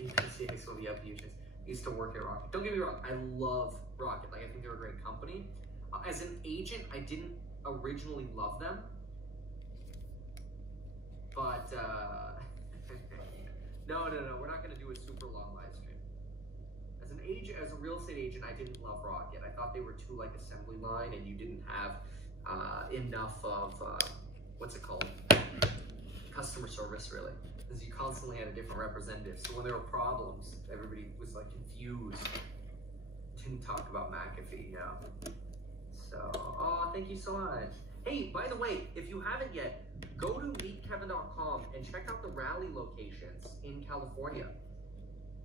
APCX will be up futures. Used to work at Rocket. Don't get me wrong, I love Rocket. Like, I think they're a great company. As an agent, I didn't originally love them, but no, we're not going to do a super long live stream. As an agent, as a real estate agent, I didn't love Rocket. I thought they were too like assembly line, and you didn't have enough of what's it called, customer service, really, because you constantly had a different representative. So when there were problems, everybody was like confused. Didn't talk about McAfee, yeah. So, oh, thank you so much. Hey, by the way, if you haven't yet, go to meetkevin.com and check out the rally locations in California.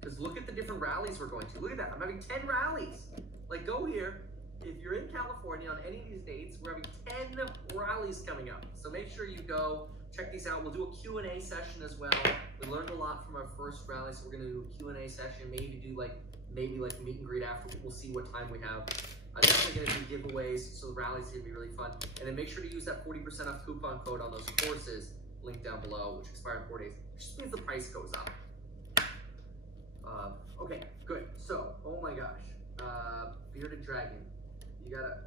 Because look at the different rallies we're going to. Look at that, I'm having 10 rallies. Like, go here. If you're in California on any of these dates, we're having 10 rallies coming up. So make sure you go check these out. We'll do a Q&A session as well. We learned a lot from our first rally, so we're gonna do a Q&A session, maybe like meet and greet after. We'll see what time we have. I'm definitely gonna do giveaways, so the rally's gonna be really fun. And then make sure to use that 40% off coupon code on those courses linked down below, which expire in 4 days, which just means the price goes up. Okay, good. So, oh my gosh, Bearded Dragon, you gotta,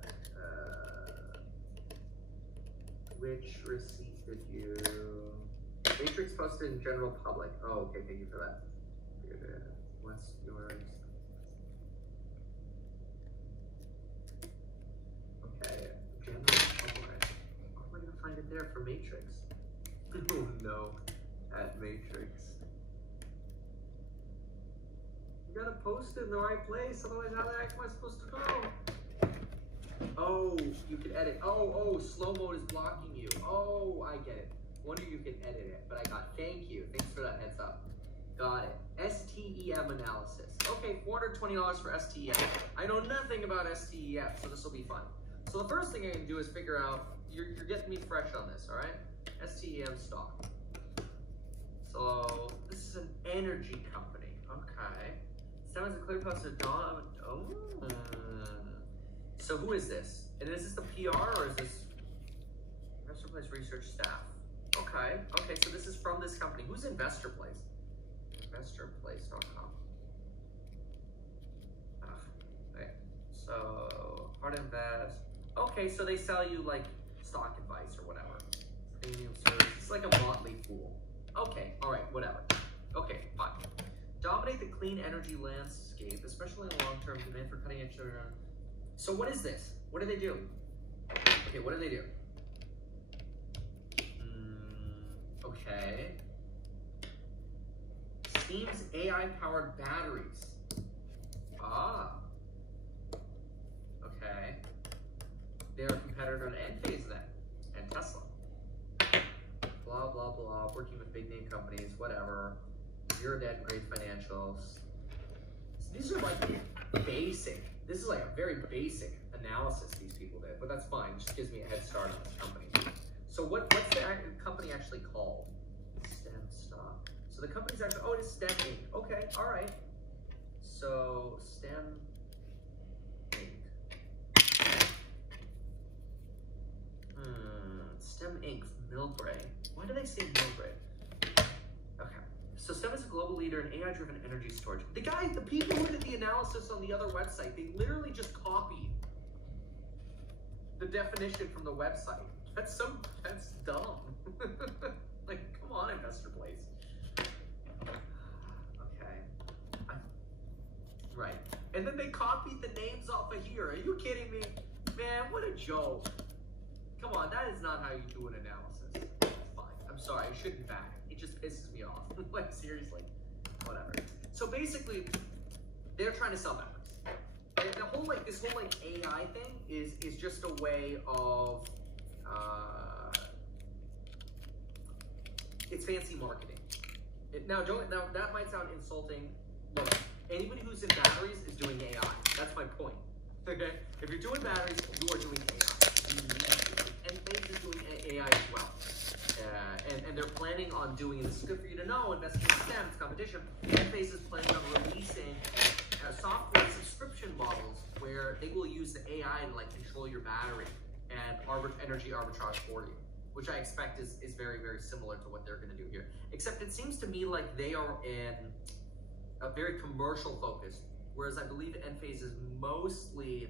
which receipt did you, Matrix posted in general public. Oh, okay, thank you for that. Bearded, what's yours? Okay, general public. How am I gonna find it there for Matrix? Oh no, at Matrix. You gotta post it in the right place, otherwise how the heck am I supposed to know? Oh, you can edit. Oh, slow mode is blocking you. Oh, I get it. Wonder you can edit it, but I got, thank you. Thanks for that heads up. Got it. STEM analysis. Okay, $420 for STEM. I know nothing about STEM, so this will be fun. So the first thing I'm gonna do is figure out, you're getting me fresh on this, all right? STEM stock. So this is an energy company, okay. STEM is a clear post of Dawn. Oh. So who is this? And is this the PR or is this Investor Place research staff? Okay, so this is from this company. Who's Investor Place? Investorplace.com. Okay, so hard invest. Okay, so they sell you like stock advice or whatever. Premium service. It's like a motley fool. Okay, all right, whatever. Okay, fine. Dominate the clean energy landscape, especially in the long term. Demand for cutting edge. So what is this? What do they do? Okay, what do they do? Okay. Seems AI-powered batteries. Ah. Okay. They're a competitor to Enphase then, and Tesla. Blah, blah, blah. Working with big name companies, whatever. Zero debt, great financials. So these are like basic. This is like a very basic analysis these people did, but that's fine. It just gives me a head start on this company. So what's the company actually called? STEM stock. So the company's actually, oh, it is STEM Inc. Okay, all right. So STEM Inc. STEM Inc. Milbray. Why do they say Milbray? Okay. So STEM is a global leader in AI-driven energy storage. The people who did the analysis on the other website, they literally just copied the definition from the website. That's dumb. Like, come on, Investor Place. Okay. Right. And then they copied the names off of here. Are you kidding me? Man, what a joke. Come on, that is not how you do an analysis. It's fine. I'm sorry, I shouldn't back it. It just pisses me off. Like, seriously. Whatever. So basically, they're trying to sell batteries. And the whole, like, this whole, like, AI thing is just a way of, it's fancy marketing. Now, that might sound insulting. Look, anybody who's in batteries is doing AI. That's my point. Okay? If you're doing batteries, you are doing AI. And Enphase is doing AI as well. And they're planning on doing, this is good for you to know, investing in STEM, it's competition. Enphase is planning on releasing software subscription models where they will use the AI to like control your battery and energy arbitrage for you, which I expect is very, very similar to what they're going to do here. Except it seems to me like they are in very commercial focused, whereas I believe Enphase is mostly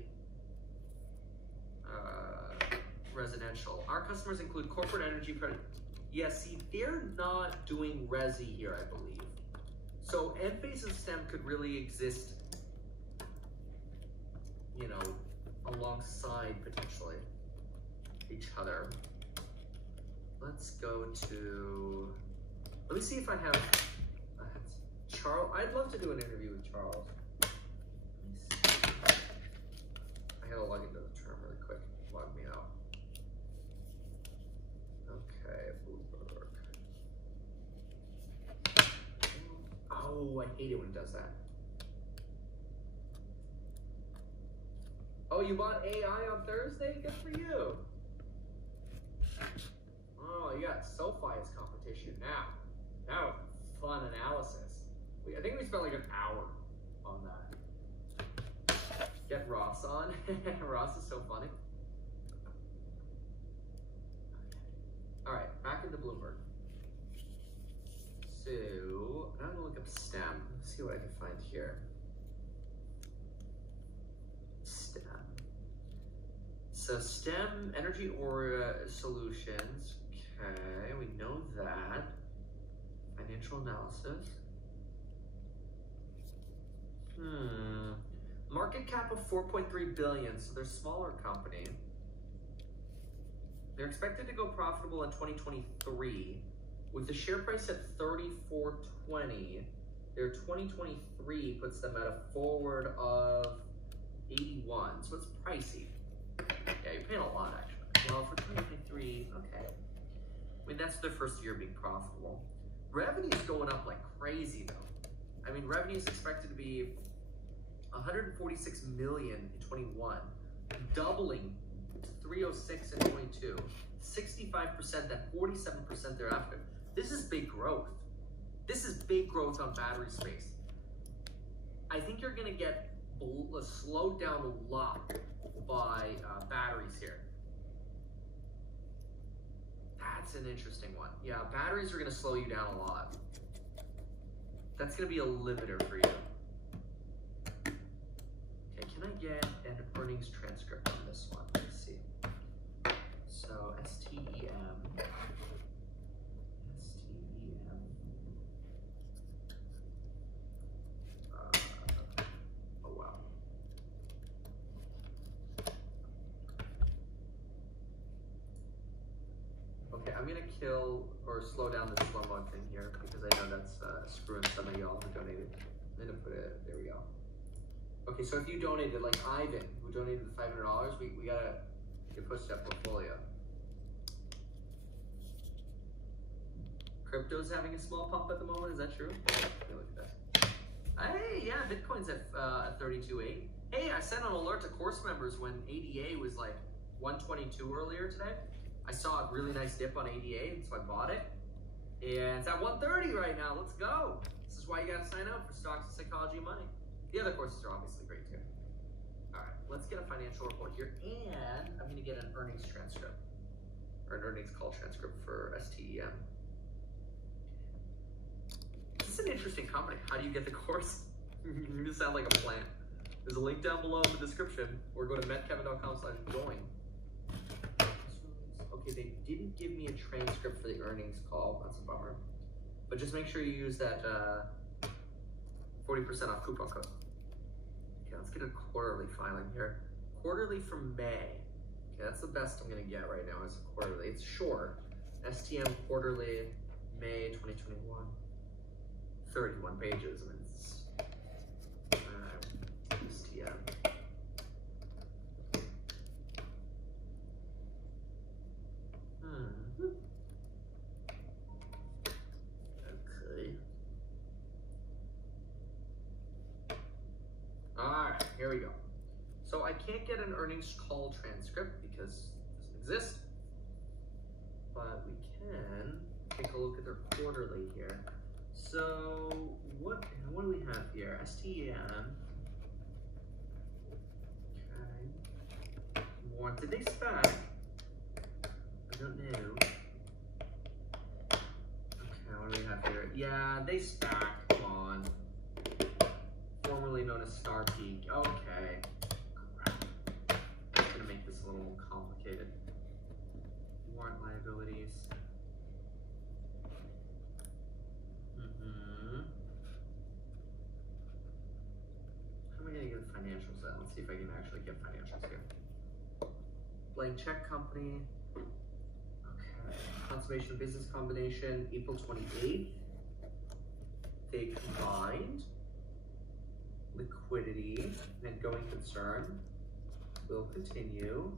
residential. Our customers include corporate energy credit. Yeah, see, they're not doing resi here, I believe. So Enphase and STEM could really exist, you know, alongside potentially each other. Let's go to, let me see if I have Charles. I'd love to do an interview with Charles. Let me see. I gotta log into the term really quick. Log me out. Okay, Bloomberg. Oh, I hate it when it does that. Oh, you bought AI on Thursday? Good for you. Oh, you got SoFi as competition now. That was fun analysis. I think we spent like an hour on that. Get Ross on. Ross is so funny. All right, back into Bloomberg. So I'm gonna look up STEM. Let's see what I can find here. STEM. So STEM, energy or solutions. Okay, we know that. Financial analysis. Market cap of 4.3 billion, so they're a smaller company. They're expected to go profitable in 2023. With the share price at 34.20, their 2023 puts them at a forward of 81, so it's pricey. Yeah, you're paying a lot actually. Well, for 2023, okay. I mean, that's their first year being profitable. Revenue's going up like crazy though. I mean, revenue is expected to be 146 million in 21, doubling to 306 in 22, 65%, then 47% thereafter. This is big growth. This is big growth on battery space. I think you're gonna get slowed down a lot by batteries here. That's an interesting one. Yeah, batteries are gonna slow you down a lot. That's gonna be a limiter for you. Okay, can I get an earnings transcript on this one? Let's see. So STEM. Oh wow. Okay, I'm gonna kill or slow down the slow-mo thing here because I know that's screwing some of y'all who donated. I'm gonna put it, there we go. Okay, so if you donated, like Ivan, who donated the $500, we gotta get pushed that portfolio. Crypto's having a small pump at the moment, is that true? Look at that. Hey, yeah, Bitcoin's at 32.8. Hey, I sent an alert to course members when ADA was like 122 earlier today. I saw a really nice dip on ADA, so I bought it. And it's at 130 right now, let's go. This is why you gotta sign up for Stocks and Psychology of Money. The other courses are obviously great too. All right, let's get a financial report here, and I'm gonna get an earnings transcript, or an earnings call transcript for STEM. This is an interesting company. How do you get the course? You just sound like a plant. There's a link down below in the description, or go to metkevin.com/join. Okay, they didn't give me a transcript for the earnings call. That's a bummer. But just make sure you use that 40% off coupon code. Okay, let's get a quarterly filing here. Quarterly from May. Okay, that's the best I'm gonna get right now is a quarterly. It's short. STM quarterly, May 2021. 31 pages. I mean, it's STM. Okay. All right, here we go. So I can't get an earnings call transcript because it doesn't exist, but we can take a look at their quarterly here. So what do we have here? STM. Okay. More. Did they spec? I don't know. Okay, what do we have here? Yeah, they stack. Come on. financials then. Let's see if I can actually get financials here. Blank check company. Okay. Consummation of business combination, April 28th. They combined. Liquidity and going concern will continue.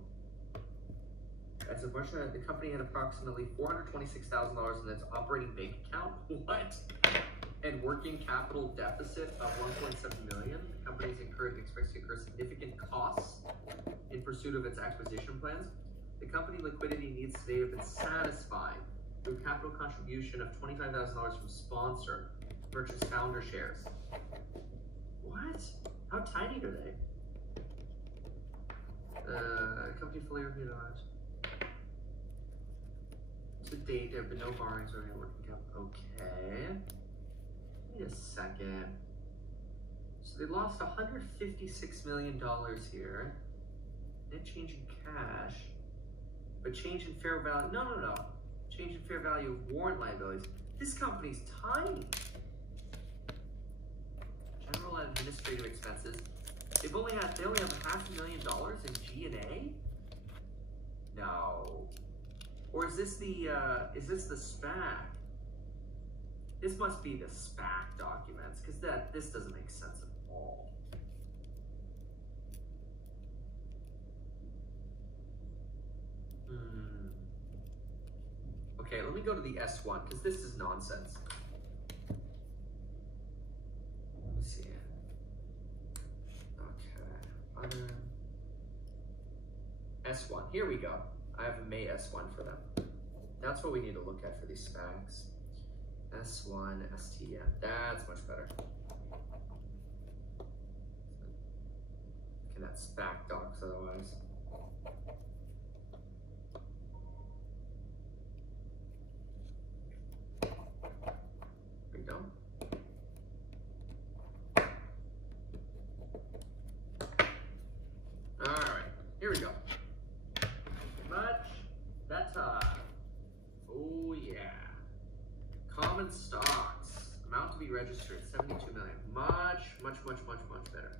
As of March, the company had approximately $426,000 in its operating bank account. What? And working capital deficit of $1.7 million. The company expects to incur significant costs in pursuit of its acquisition plans. The company liquidity needs today have been satisfied through capital contribution of $25,000 from sponsor to purchase founder shares. What? How tiny are they? Company fully reviewed ours. To date, there have been no borrowings or any working capital. Okay. Wait a second. So they lost $156 million here. Net change in cash. But change in fair value. No. Change in fair value of warrant liabilities. This company's tiny. General and administrative expenses. They only have $500,000 in G&A? No. Or is this the SPAC? This must be the SPAC documents, because this doesn't make sense at all. Okay, let me go to the S1, because this is nonsense. Let me see. Okay, other S1, here we go. I have a May S1 for them. That's what we need to look at for these SPACs. S1, STM, that's much better. Looking at SPAC docs otherwise. There we go. All right, here we go. Much better. Oh yeah. Common stocks. Amount to be registered, 72 million. Much better.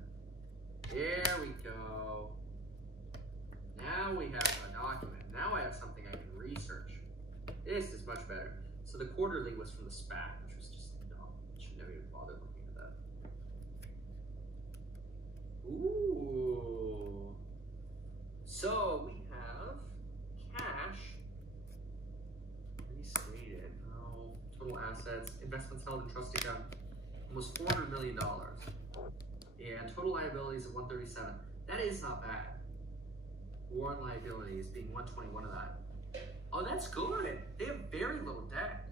There we go. Now we have a document. Now I have something I can research. This is much better. So the quarterly was from the SPAC, which was just dumb. Should never even bother looking at that. Ooh. So we have cash, restated, total assets, investments held in trust account, almost $400 million. And total liabilities of 137. That is not bad. Warrant liabilities being 121 of that. Oh, that's good. They have very little debt.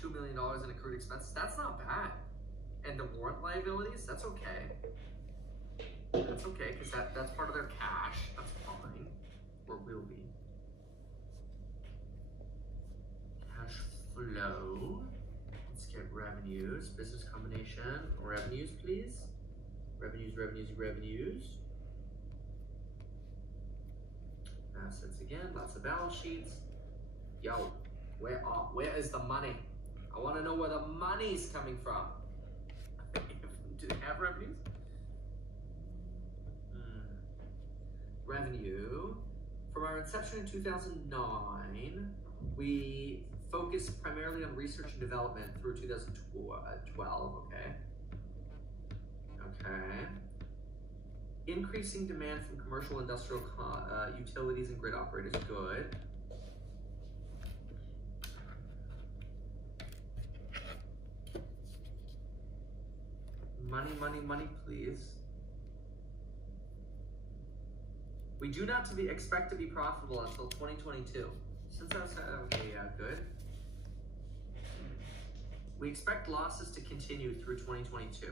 $2 million in accrued expenses. That's not bad. And the warrant liabilities, that's okay. That's okay, because that's part of their cash. That's fine. Or will be. Cash flow. Let's get revenues. Business combination. Revenues, please. Revenues. Assets again. Lots of balance sheets. Yo, where is the money? I want to know where the money's coming from. Do they have revenues? Revenue. From our inception in 2009, we focused primarily on research and development through 2012, okay? Increasing demand from commercial, industrial, utilities, and grid operators, good. Money, please. We do not expect to be profitable until 2022. Since I was, okay, yeah, good. We expect losses to continue through 2022.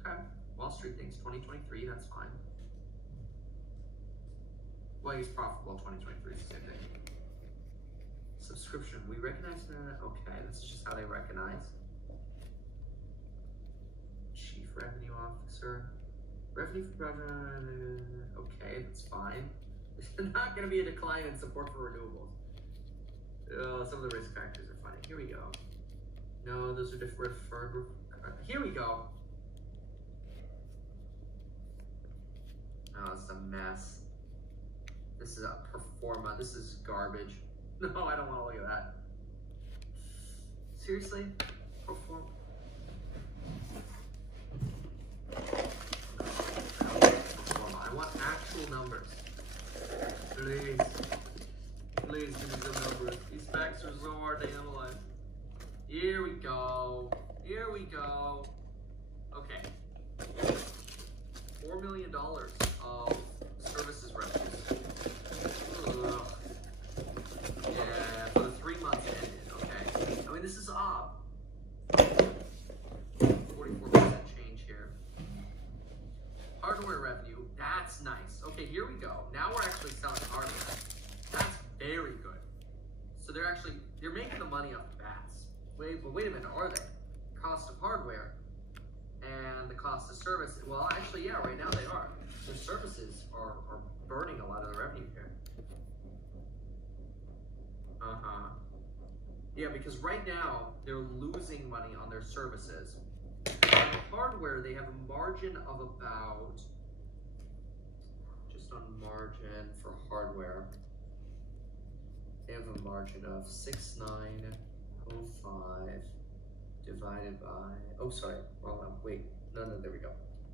Okay, Wall Street thinks 2023, that's fine. Well, he's profitable 2023, it's the same thing. Subscription, we recognize that, okay, this is just how they recognize. Chief Revenue Officer. Revenue for project, okay, that's fine. There's not going to be a decline in support for renewables. Some of the risk factors are funny. Here we go. No, those are referred. Here we go. Oh, this is a mess. This is a performa. This is garbage. No, I don't want to look at that. Seriously? Performa. I want actual numbers. Please. Please give me some numbers. These facts are so hard to analyze. Here we go. Here we go. Okay. $4 million of services revenues. Ugh. Yeah, for the 3 months it ended, okay. I mean, this is up. 44% change here. Hardware revenue, that's nice. Okay, here we go. Now we're actually selling hardware. That's very good. So they're making the money off the bats. Wait a minute, are they? Cost of hardware and the cost of service. Well, actually, yeah, right now they are. Their services are burning a lot of the revenue here. Yeah, because right now they're losing money on their services. On hardware, they have a margin of about, just on margin for hardware, they have a margin of 6905 divided by, oh sorry, wrong one, wait, no, there we go.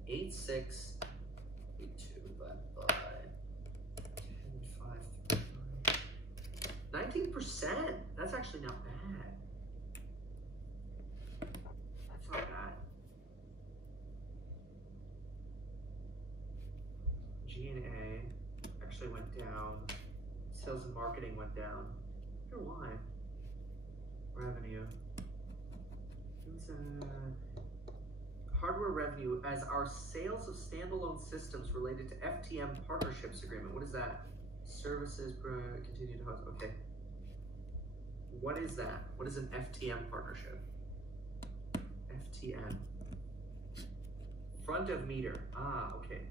8682 divided by 10539. 19%, that's actually not bad. That's not bad. G&A actually went down. Sales and marketing went down. I wonder why. Revenue. Hardware revenue as our sales of standalone systems related to FTM partnerships agreement. What is that? Services continue to host. Okay. What is that? What is an FTM partnership? FTM. Front of meter. Ah, okay.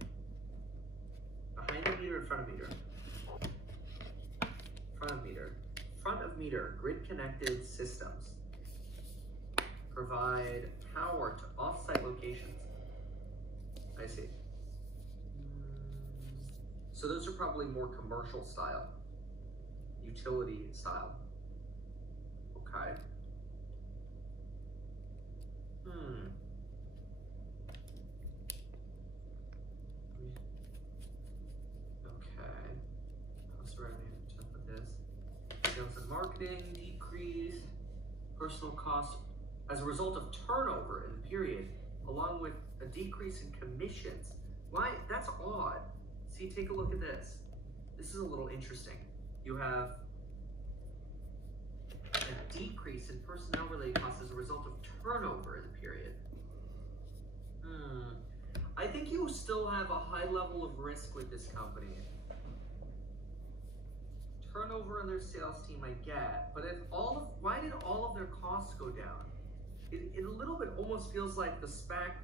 Behind the meter, in front of meter. Front of meter. Front of meter, grid connected systems. Provide power to off-site locations. I see. So those are probably more commercial style, utility style. Okay. Okay. Cost of revenue, check with this. Sales and marketing decrease. Personal costs as a result of turnover in the period, along with a decrease in commissions. Why? That's odd. See, take a look at this. This is a little interesting. You have a decrease in personnel-related costs as a result of turnover in the period. I think you still have a high level of risk with this company. Turnover in their sales team, I get, but why did all of their costs go down? It a little bit almost feels like the SPAC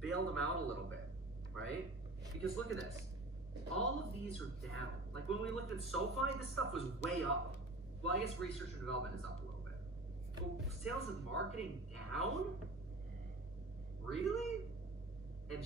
bailed them out a little bit, right? Because look at this. All of these are down. Like when we looked at SoFi, this stuff was way up. Well, I guess research and development is up a little bit. But sales and marketing down? Really? And